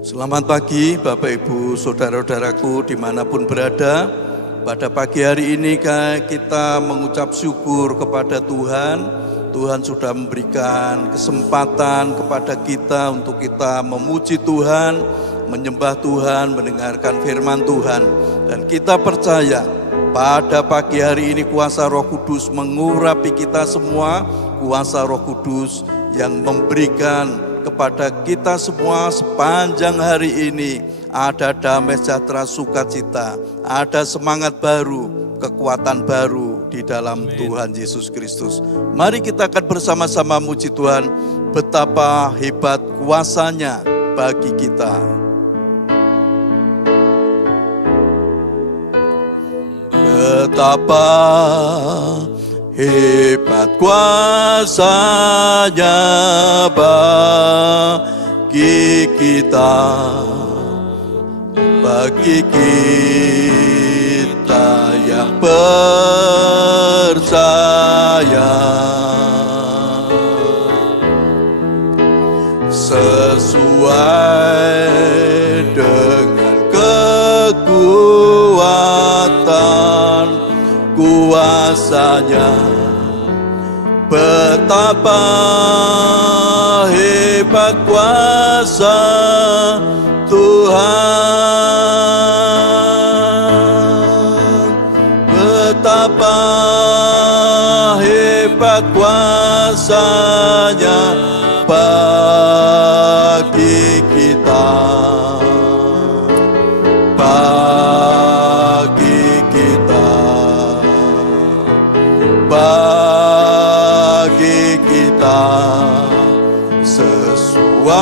Selamat pagi Bapak Ibu Saudara-saudaraku dimanapun berada. Pada pagi hari ini kita mengucap syukur kepada Tuhan. Tuhan sudah memberikan kesempatan kepada kita untuk kita memuji Tuhan, menyembah Tuhan, mendengarkan firman Tuhan. Dan kita percaya pada pagi hari ini kuasa Roh Kudus mengurapi kita semua. Kuasa Roh Kudus yang memberikan kepada kita semua sepanjang hari ini ada damai sejahtera, sukacita, ada semangat baru, kekuatan baru di dalam Tuhan Yesus Kristus. Mari kita akan bersama-sama muji Tuhan, betapa hebat kuasa-Nya bagi kita. Betapa hebat kuasa-Nya bagi kita, yang percaya. Sesuai dengan kekuatan kuasa-Nya, betapa hebat kuasa Tuhan, betapa hebat kuasa-Nya bagi kita. Bagi kita sesuai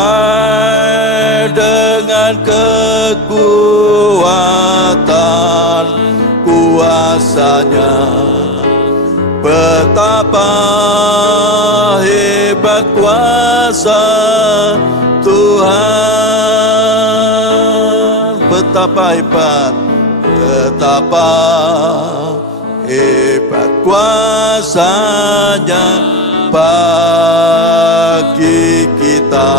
dengan kekuatan kuasa-Nya, betapa hebat kuasa Tuhan, betapa hebat kuasa-Nya bagi kita,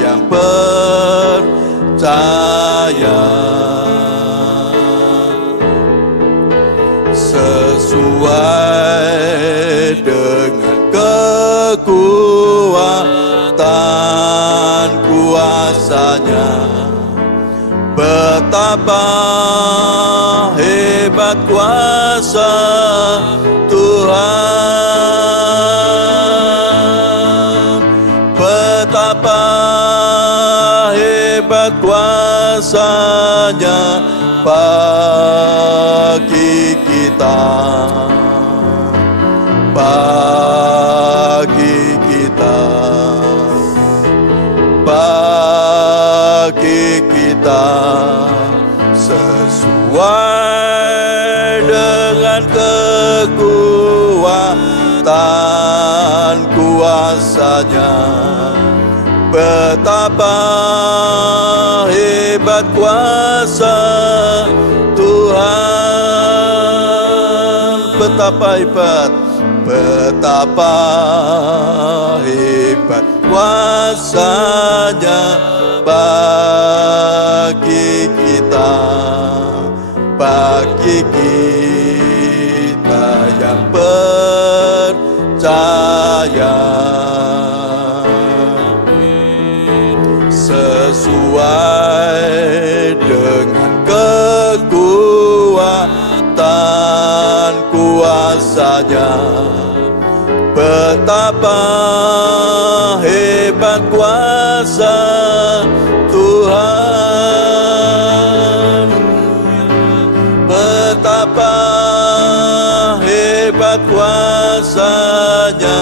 yang percaya. Sesuai dengan kekuatan kuasa-Nya, betapa hebat kuasa Tuhan, betapa hebat kuasa-Nya bagi kita, sesuai dengan kekuatan kuasa-Nya, betapa hebat kuasa Tuhan, betapa hebat kuasa-Nya bagi kita, yang percaya. Sesuai dengan kekuatan kuasa-Nya, betapa hebat kuasa Tuhan, betapa hebat kuasa-Nya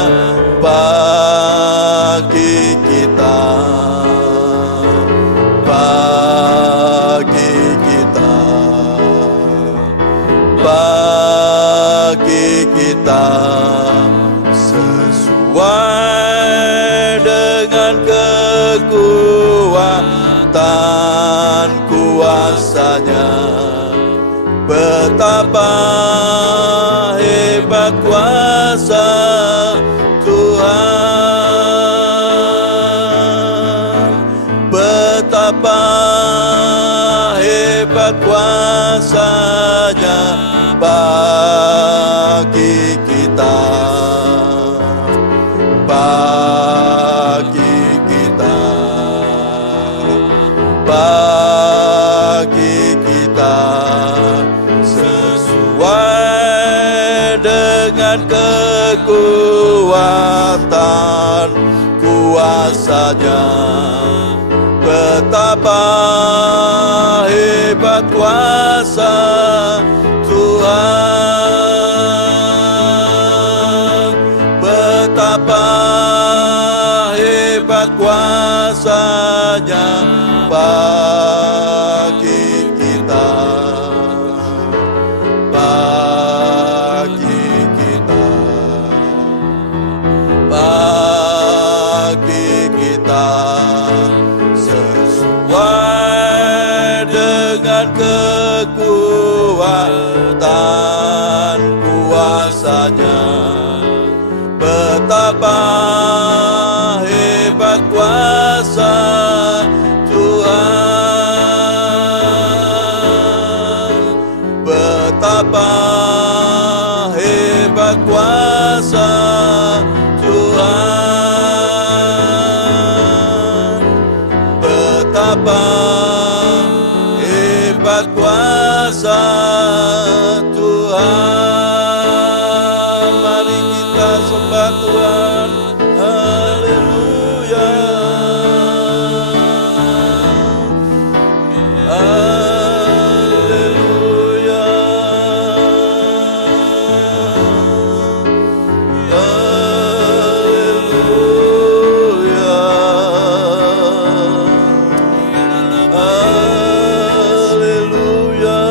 bagi kita, sesuai dengan kekuatan kuasa-Nya, betapa hebat kuasa Tuhan. kekuatan kuasa-Nya. Betapa hebat kuasa Tuhan, betapa hebat kuasa-Nya bagi kita, bagi kita, bagi kita, sesuai dengan kekuatan kuasa-Nya. Betapa hebat kuasa Tuhan, betapa hebat kuasa Tuhan, betapa hebat kuasa Tuhan. Mari kita sembah Tuhan. Haleluya, haleluya, haleluya, haleluya.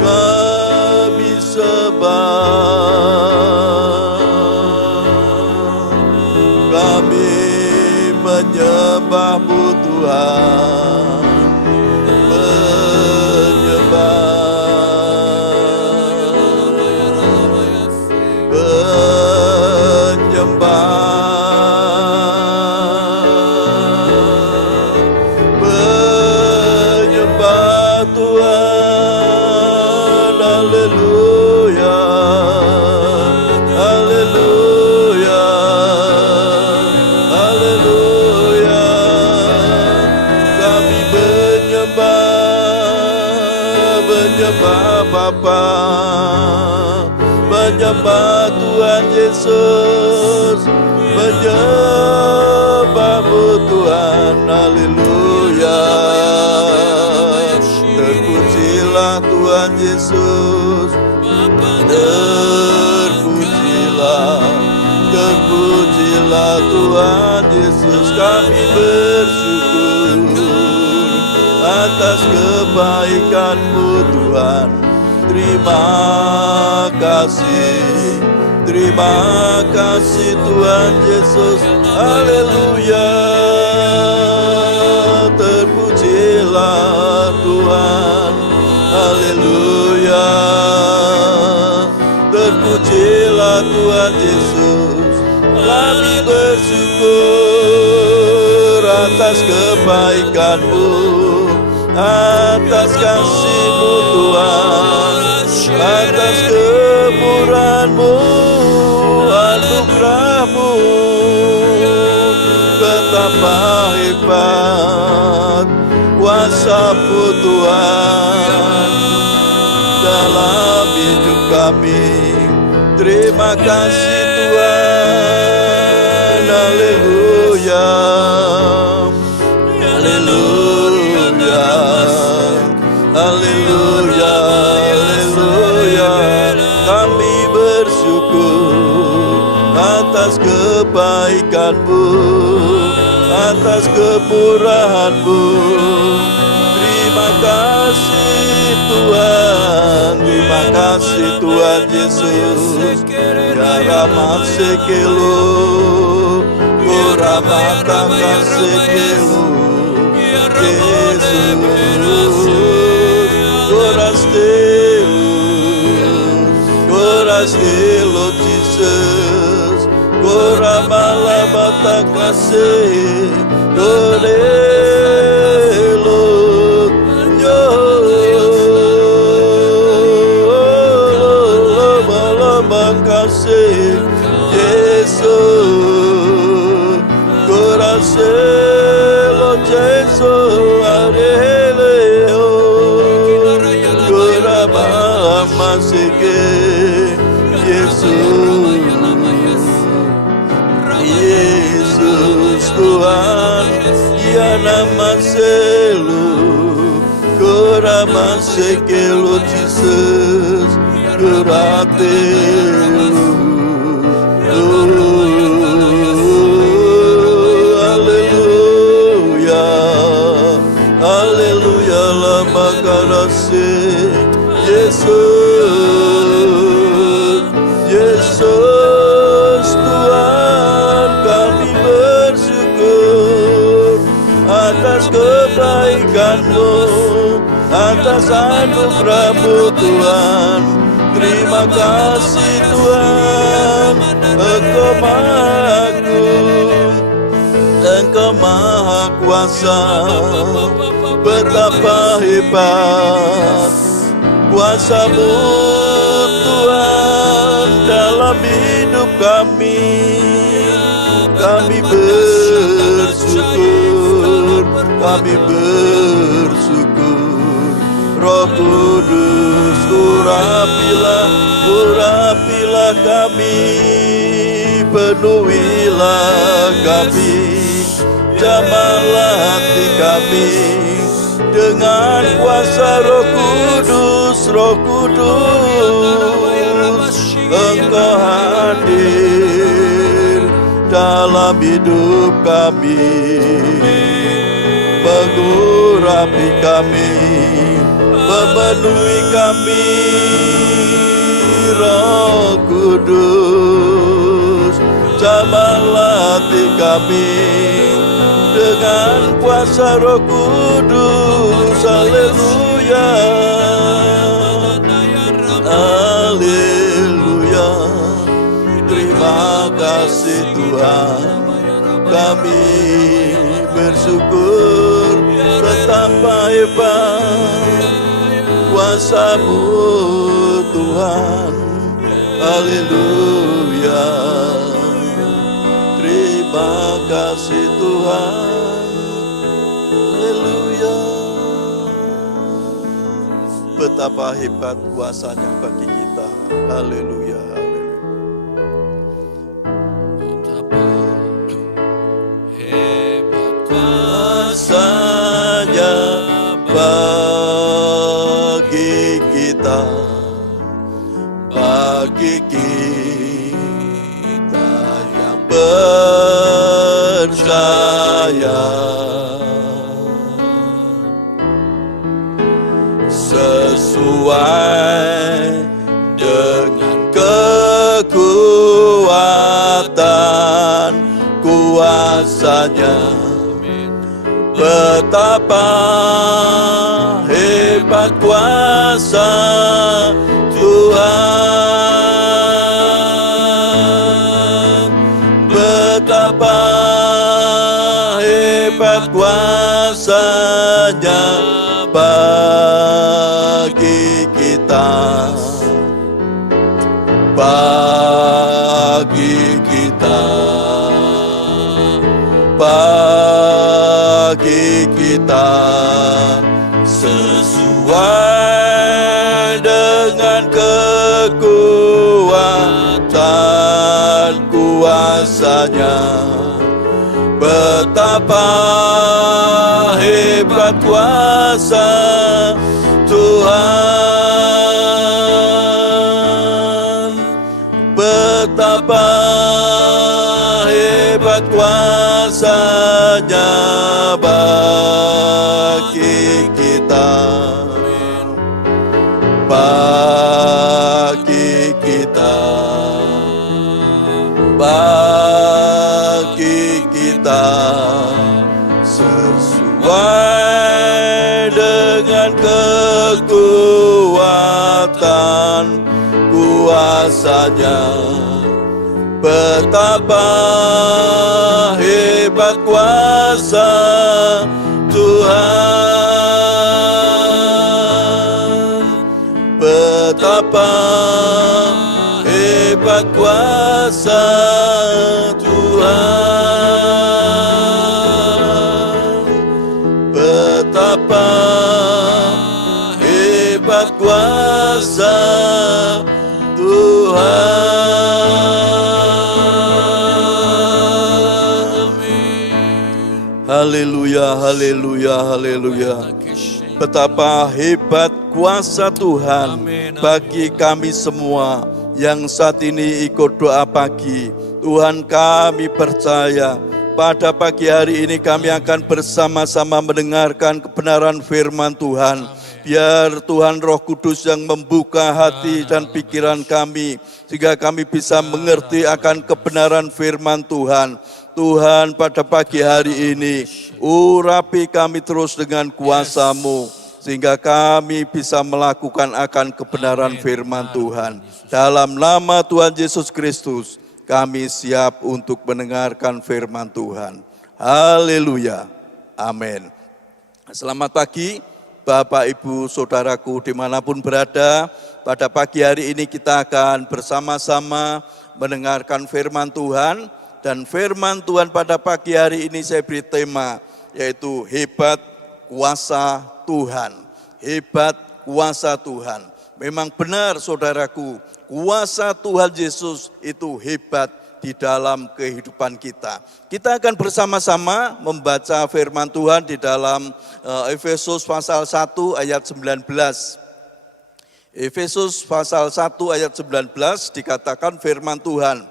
Kami sembah, kami menyembah-Mu Tuhan, menyembah Tuhan. Haleluya, haleluya, haleluya. Kami menyembah Bapa, menyembah Tuhan Yesus, menyembah-Mu Tuhan. Haleluya, terpujilah Tuhan Yesus, terpujilah, terpujilah Tuhan Yesus. Kami bersyukur atas kebaikan-Mu Tuhan. Terima kasih Tuhan Yesus. Haleluya, terpujilah Tuhan. Haleluya, terpujilah Tuhan Yesus. Kami bersyukur atas kebaikan-Mu, atas kasih-Mu Tuhan, atas kemurahan-Mu, anugerah-Mu. Betapa hebat kuasa-Mu Tuhan dalam hidup kami. Terima kasih Tuhan. Haleluya, haleluya, haleluya, haleluya. Kami bersyukur atas kebaikan-Mu, atas kemurahan-Mu. Terima kasih Tuhan, terima kasih Tuhan Yesus. Ya Rama sekelo, Goramata kasekelo, Yesus, Gorastelo Jesus, Goramalabata kaseh, Gorelo, Makasih Yesus, Goraselo Jesus, Areleo, Gorama masike, maseke Lord Jesus geratelu. Haleluya, haleluya lama karase Yesus, Yesus Tuhan kami bersyukur atas kebaikan-Mu, atas anugerah-Mu Tuhan. Terima kasih Tuhan, Engkau Maha Agung, Engkau Maha Kuasa. Betapa hebat kuasa-Mu Tuhan dalam hidup kami. Kami bersyukur, kami bersyukur. Roh Kudus urapilah kami, penuhilah kami, jamahlah hati kami dengan kuasa Roh Kudus. Roh Kudus, Engkau hadir dalam hidup kami, mengurapi kami, memenuhi kami. Roh Kudus, jamahlah hati kami dengan kuasa Roh Kudus. Haleluya, haleluya. Terima kasih Tuhan, kami bersyukur betapa hebat kuasa-Mu Tuhan. Haleluya, terima kasih Tuhan. Haleluya, betapa hebat kuasa-Nya bagi kita. Haleluya, haleluya. Betapa hebat kuasa-Nya bagi kita, bagi kita yang percaya. Sesuai dengan kekuatan kuasa-Nya, betapa hebat kuasa Tuhan, betapa hebat kuasa-Nya bagi kita, bagi kita, bagi kita, sesuai dengan kekuatan kuasa-Nya. Betapa hebat kuasa Tuhan, betapa hebat kuasa-Nya bagi kita, bagi kita, bagi kita, sesuai dengan kekuatan kuasa-Nya. Betapa hebat kuasa Tuhan, betapa hebat kuasa Tuhan, betapa hebat kuasa Tuhan. Haleluya, haleluya, haleluya. betapa hebat kuasa Tuhan bagi kami semua yang saat ini ikut doa pagi. Tuhan, kami percaya pada pagi hari ini kami akan bersama-sama mendengarkan kebenaran firman Tuhan. Biar Tuhan Roh Kudus yang membuka hati dan pikiran kami, sehingga kami bisa mengerti akan kebenaran firman Tuhan. Tuhan, pada pagi hari ini, urapi kami terus dengan kuasa-Mu, sehingga kami bisa melakukan akan kebenaran firman Tuhan. Dalam nama Tuhan Yesus Kristus, kami siap untuk mendengarkan firman Tuhan. Haleluya. Amin. Selamat pagi Bapak, Ibu, Saudaraku dimanapun berada. Pada pagi hari ini kita akan bersama-sama mendengarkan firman Tuhan. Dan firman Tuhan pada pagi hari ini saya beri tema, yaitu hebat kuasa Tuhan. Hebat kuasa Tuhan. Memang benar saudaraku, kuasa Tuhan Yesus itu hebat di dalam kehidupan kita. Kita akan bersama-sama membaca firman Tuhan di dalam Efesus pasal 1 ayat 19. Efesus pasal 1 ayat 19 dikatakan firman Tuhan,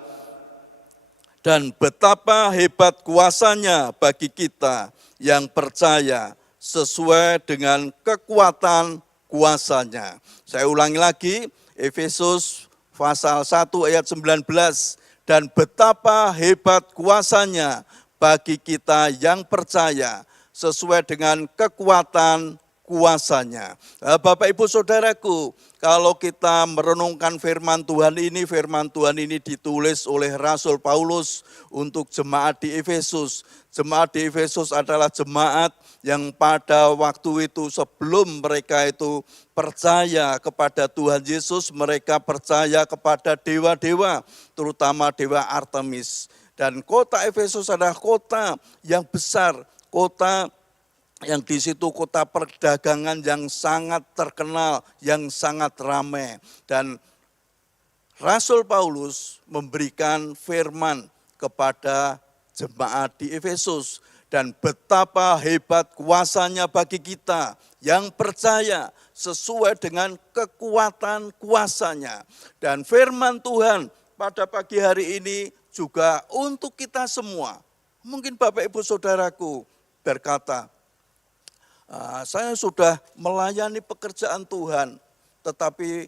dan betapa hebat kuasanya bagi kita yang percaya sesuai dengan kekuatan kuasanya. Saya ulangi lagi, Efesus pasal 1 ayat 19. Dan betapa hebat kuasanya bagi kita yang percaya sesuai dengan kekuatan kuasanya. Bapak, Ibu, Saudaraku, kalau kita merenungkan firman Tuhan ini ditulis oleh Rasul Paulus untuk jemaat di Efesus. Jemaat di Efesus adalah jemaat yang pada waktu itu sebelum mereka itu percaya kepada Tuhan Yesus, mereka percaya kepada dewa-dewa, terutama dewa Artemis. Dan kota Efesus adalah kota yang besar, kota yang di situ kota perdagangan yang sangat terkenal, yang sangat ramai. Dan Rasul Paulus memberikan firman kepada jemaat di Efesus. Dan betapa hebat kuasanya bagi kita yang percaya sesuai dengan kekuatan kuasanya. Dan firman Tuhan pada pagi hari ini juga untuk kita semua. Mungkin Bapak, Ibu, Saudaraku berkata, saya sudah melayani pekerjaan Tuhan, tetapi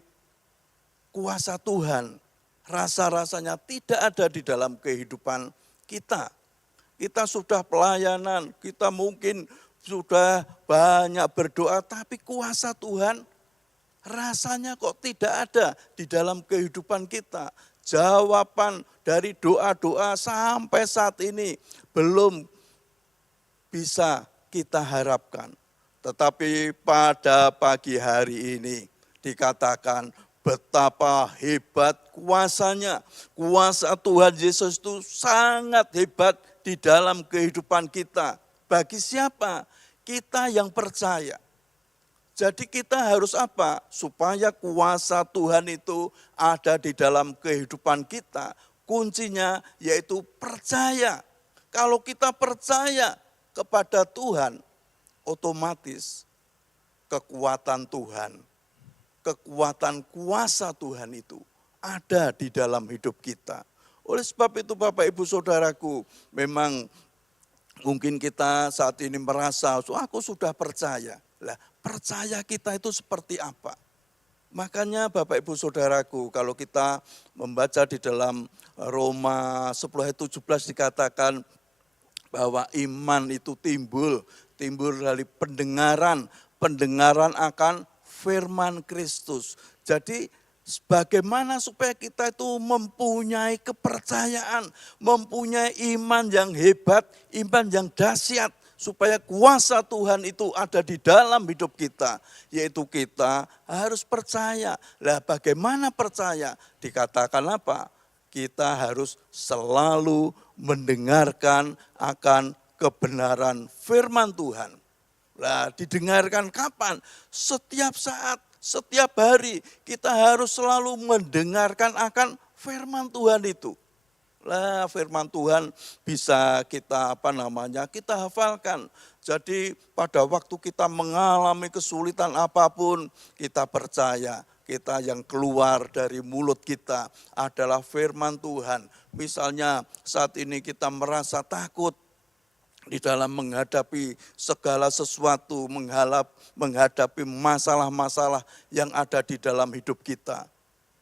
kuasa Tuhan rasa-rasanya tidak ada di dalam kehidupan kita. Kita sudah pelayanan, kita mungkin sudah banyak berdoa, tapi kuasa Tuhan rasanya kok tidak ada di dalam kehidupan kita. Jawaban dari doa-doa sampai saat ini belum bisa kita harapkan. Tetapi pada pagi hari ini dikatakan betapa hebat kuasanya. Kuasa Tuhan Yesus itu sangat hebat di dalam kehidupan kita. Bagi siapa? Kita yang percaya. Jadi kita harus apa? Supaya kuasa Tuhan itu ada di dalam kehidupan kita. Kuncinya yaitu percaya. Kalau kita percaya kepada Tuhan, otomatis kekuatan Tuhan, kekuatan kuasa Tuhan itu ada di dalam hidup kita. Oleh sebab itu Bapak, Ibu, Saudaraku, memang mungkin kita saat ini merasa, aku sudah percaya. Lah, percaya kita itu seperti apa? Makanya Bapak, Ibu, Saudaraku, kalau kita membaca di dalam Roma 10 ayat 17 dikatakan bahwa iman itu timbul dari pendengaran akan firman Kristus. Jadi bagaimana supaya kita itu mempunyai kepercayaan, mempunyai iman yang hebat, iman yang dahsyat, supaya kuasa Tuhan itu ada di dalam hidup kita, yaitu kita harus percaya. Lah bagaimana percaya? Dikatakan apa? Kita harus selalu mendengarkan akan kebenaran firman Tuhan. Lah didengarkan kapan? Setiap saat, setiap hari kita harus selalu mendengarkan akan firman Tuhan itu. Lah firman Tuhan bisa kita kita hafalkan. Jadi pada waktu kita mengalami kesulitan apapun, kita percaya kita yang keluar dari mulut kita adalah firman Tuhan. Misalnya saat ini kita merasa takut di dalam menghadapi segala sesuatu, menghadapi masalah-masalah yang ada di dalam hidup kita.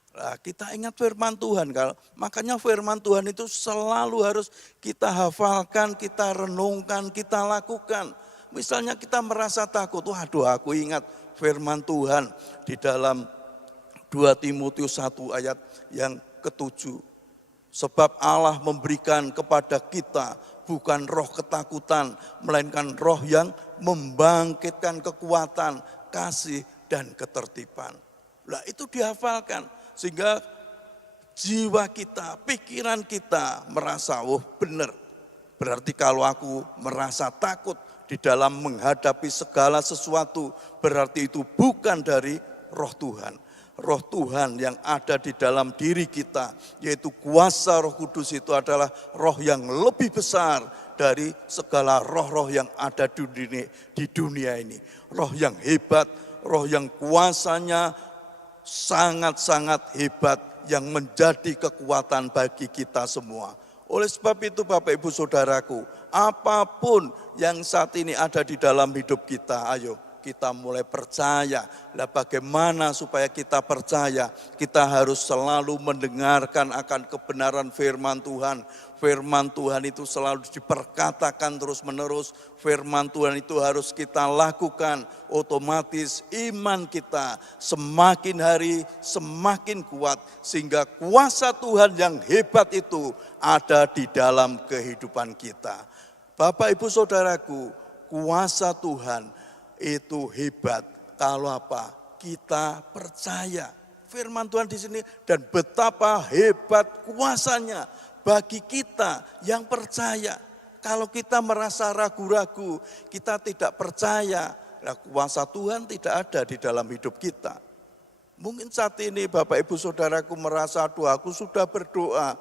Nah, kita ingat firman Tuhan, makanya firman Tuhan itu selalu harus kita hafalkan, kita renungkan, kita lakukan. Misalnya kita merasa takut, waduh aku ingat firman Tuhan di dalam 2 Timotius 1 ayat yang ke-7. Sebab Allah memberikan kepada kita bukan roh ketakutan, melainkan roh yang membangkitkan kekuatan, kasih, dan ketertiban. Nah itu dihafalkan. Sehingga jiwa kita, pikiran kita merasa, oh benar. Berarti kalau aku merasa takut di dalam menghadapi segala sesuatu, berarti itu bukan dari roh Tuhan. Roh Tuhan yang ada di dalam diri kita, yaitu kuasa Roh Kudus itu adalah roh yang lebih besar dari segala roh-roh yang ada di dunia ini. Roh yang hebat, roh yang kuasanya sangat-sangat hebat yang menjadi kekuatan bagi kita semua. Oleh sebab itu Bapak Ibu Saudaraku, apapun yang saat ini ada di dalam hidup kita, ayo kita mulai percaya. Nah, bagaimana supaya kita percaya? Kita harus selalu mendengarkan akan kebenaran firman Tuhan. Firman Tuhan itu selalu diperkatakan terus-menerus. Firman Tuhan itu harus kita lakukan. Otomatis iman kita semakin hari semakin kuat. Sehingga kuasa Tuhan yang hebat itu ada di dalam kehidupan kita. Bapak Ibu Saudaraku, kuasa Tuhan itu hebat kalau apa? Kita percaya. Firman Tuhan di sini dan betapa hebat kuasanya bagi kita yang percaya. Kalau kita merasa ragu-ragu, kita tidak percaya, nah kuasa Tuhan tidak ada di dalam hidup kita. Mungkin saat ini Bapak Ibu Saudaraku merasa, aduh aku sudah berdoa,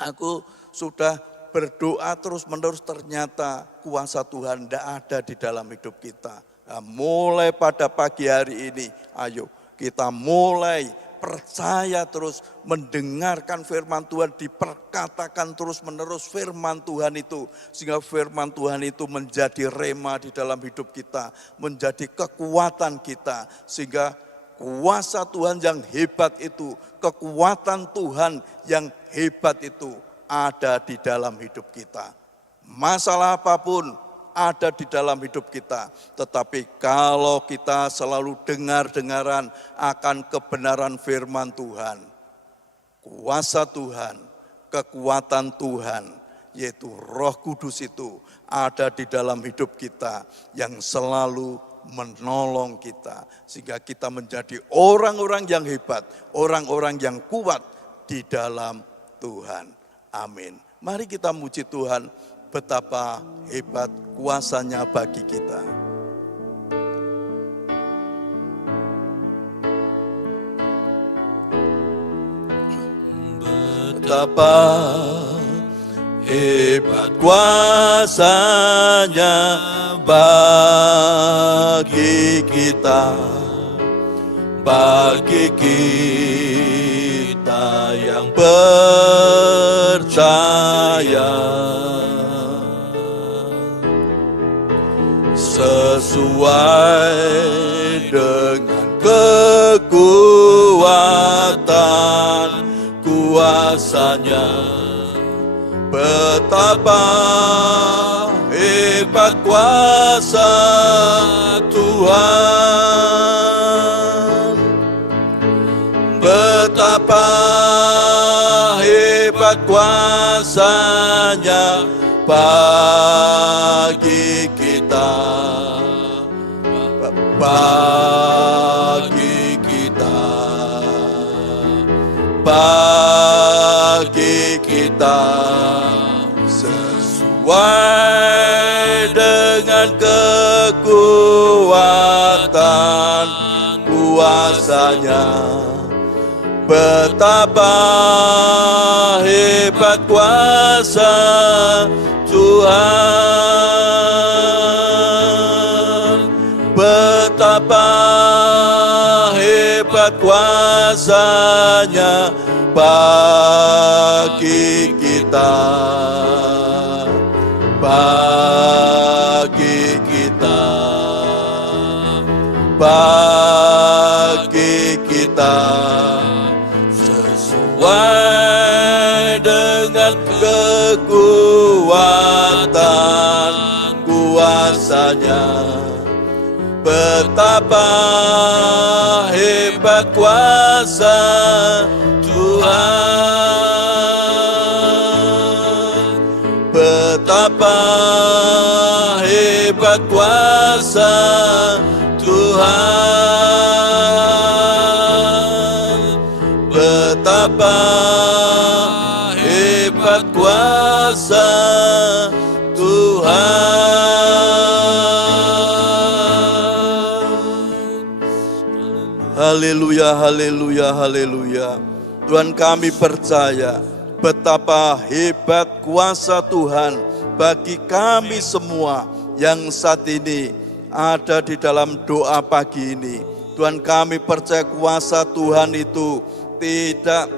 aku sudah berdoa terus-menerus, ternyata kuasa Tuhan tidak ada di dalam hidup kita. Nah, mulai pada pagi hari ini, ayo kita mulai percaya terus, mendengarkan firman Tuhan, diperkatakan terus-menerus firman Tuhan itu. Sehingga firman Tuhan itu menjadi rema di dalam hidup kita, menjadi kekuatan kita. Sehingga kuasa Tuhan yang hebat itu, kekuatan Tuhan yang hebat itu ada di dalam hidup kita. Masalah apapun ada di dalam hidup kita. Tetapi kalau kita selalu dengar-dengaran akan kebenaran firman Tuhan, kuasa Tuhan, kekuatan Tuhan, yaitu Roh Kudus itu ada di dalam hidup kita yang selalu menolong kita. Sehingga kita menjadi orang-orang yang hebat, orang-orang yang kuat di dalam Tuhan. Amin. Mari kita muji Tuhan, betapa hebat kuasanya bagi kita. Betapa hebat kuasanya bagi kita, bagi kita yang percaya. Sesuai dengan kekuatan kuasanya, betapa hebat kuasa Tuhan, betapa hebat kuasanya bagi kita, bagi kita, bagi kita, sesuai dengan kekuatan kuasanya. Betapa hebat kuasa Tuhan, bagi kita, bagi kita, bagi kita, sesuai dengan kekuatan kuasanya. Betapa hebat kuasa Tuhan, betapa hebat kuasa Tuhan, betapa hebat kuasa Tuhan. Haleluya, haleluya, haleluya. Tuhan, kami percaya betapa hebat kuasa Tuhan bagi kami semua yang saat ini ada di dalam doa pagi ini. Tuhan, kami percaya kuasa Tuhan itu tidak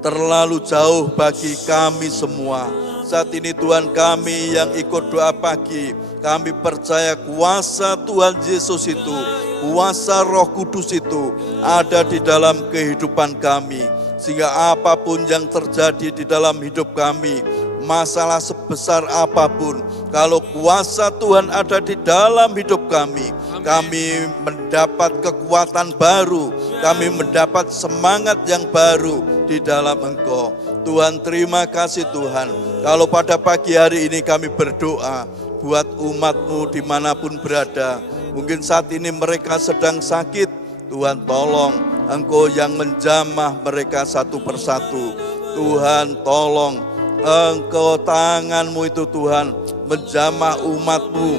terlalu jauh bagi kami semua. Saat ini Tuhan, kami yang ikut doa pagi, kami percaya kuasa Tuhan Yesus itu, kuasa Roh Kudus itu ada di dalam kehidupan kami. Sehingga apapun yang terjadi di dalam hidup kami, masalah sebesar apapun, kalau kuasa Tuhan ada di dalam hidup kami, kami mendapat kekuatan baru, kami mendapat semangat yang baru di dalam Engkau. Tuhan, terima kasih Tuhan. Kalau pada pagi hari ini kami berdoa buat umat-Mu dimanapun berada. Mungkin saat ini mereka sedang sakit, Tuhan tolong Engkau yang menjamah mereka satu persatu. Tuhan tolong Engkau, tangan-Mu itu Tuhan menjamah umat-Mu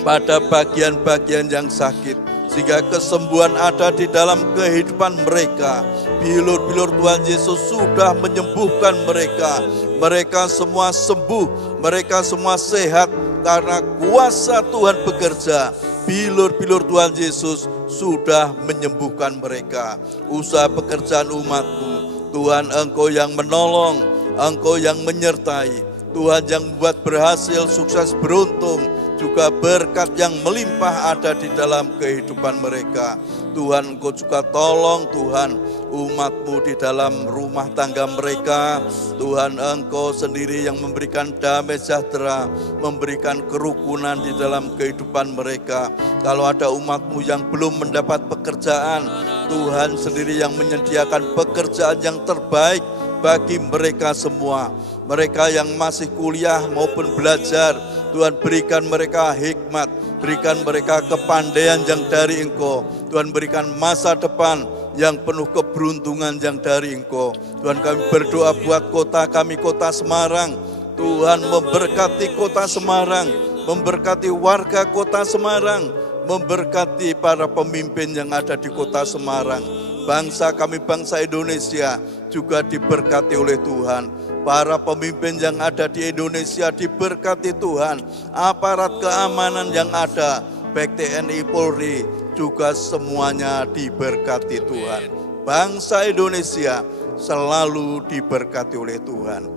pada bagian-bagian yang sakit, sehingga kesembuhan ada di dalam kehidupan mereka. Bilur-bilur Tuhan Yesus sudah menyembuhkan mereka. Mereka semua sembuh, mereka semua sehat karena kuasa Tuhan bekerja. Bilur-bilur Tuhan Yesus sudah menyembuhkan mereka. Usaha pekerjaan umat-Mu, Tuhan Engkau yang menolong, Engkau yang menyertai, Tuhan yang membuat berhasil, sukses, beruntung, juga berkat yang melimpah ada di dalam kehidupan mereka. Tuhan, Engkau juga tolong Tuhan umat-Mu di dalam rumah tangga mereka. Tuhan, Engkau sendiri yang memberikan damai sejahtera, memberikan kerukunan di dalam kehidupan mereka. Kalau ada umat-Mu yang belum mendapat pekerjaan, Tuhan sendiri yang menyediakan pekerjaan yang terbaik bagi mereka semua. Mereka yang masih kuliah maupun belajar, Tuhan berikan mereka hikmat, berikan mereka kepandaian yang dari Engkau. Tuhan berikan masa depan yang penuh keberuntungan yang dari Engkau. Tuhan, kami berdoa buat kota kami, kota Semarang. Tuhan memberkati kota Semarang, memberkati warga kota Semarang, memberkati para pemimpin yang ada di kota Semarang. Bangsa kami, bangsa Indonesia juga diberkati oleh Tuhan. Para pemimpin yang ada di Indonesia diberkati Tuhan. Aparat keamanan yang ada, baik TNI, Polri, juga semuanya diberkati Tuhan. Bangsa Indonesia selalu diberkati oleh Tuhan.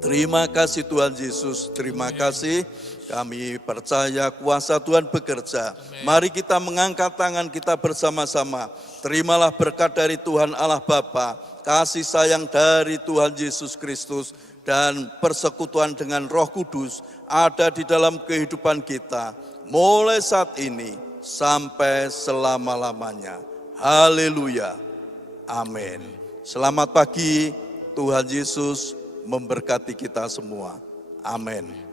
Terima kasih Tuhan Yesus, terima kasih. Kami percaya kuasa Tuhan bekerja. Mari kita mengangkat tangan kita bersama-sama. Terimalah berkat dari Tuhan Allah Bapa, kasih sayang dari Tuhan Yesus Kristus, dan persekutuan dengan Roh Kudus ada di dalam kehidupan kita, mulai saat ini sampai selama-lamanya. Haleluya. Amin. Selamat pagi, Tuhan Yesus memberkati kita semua. Amin.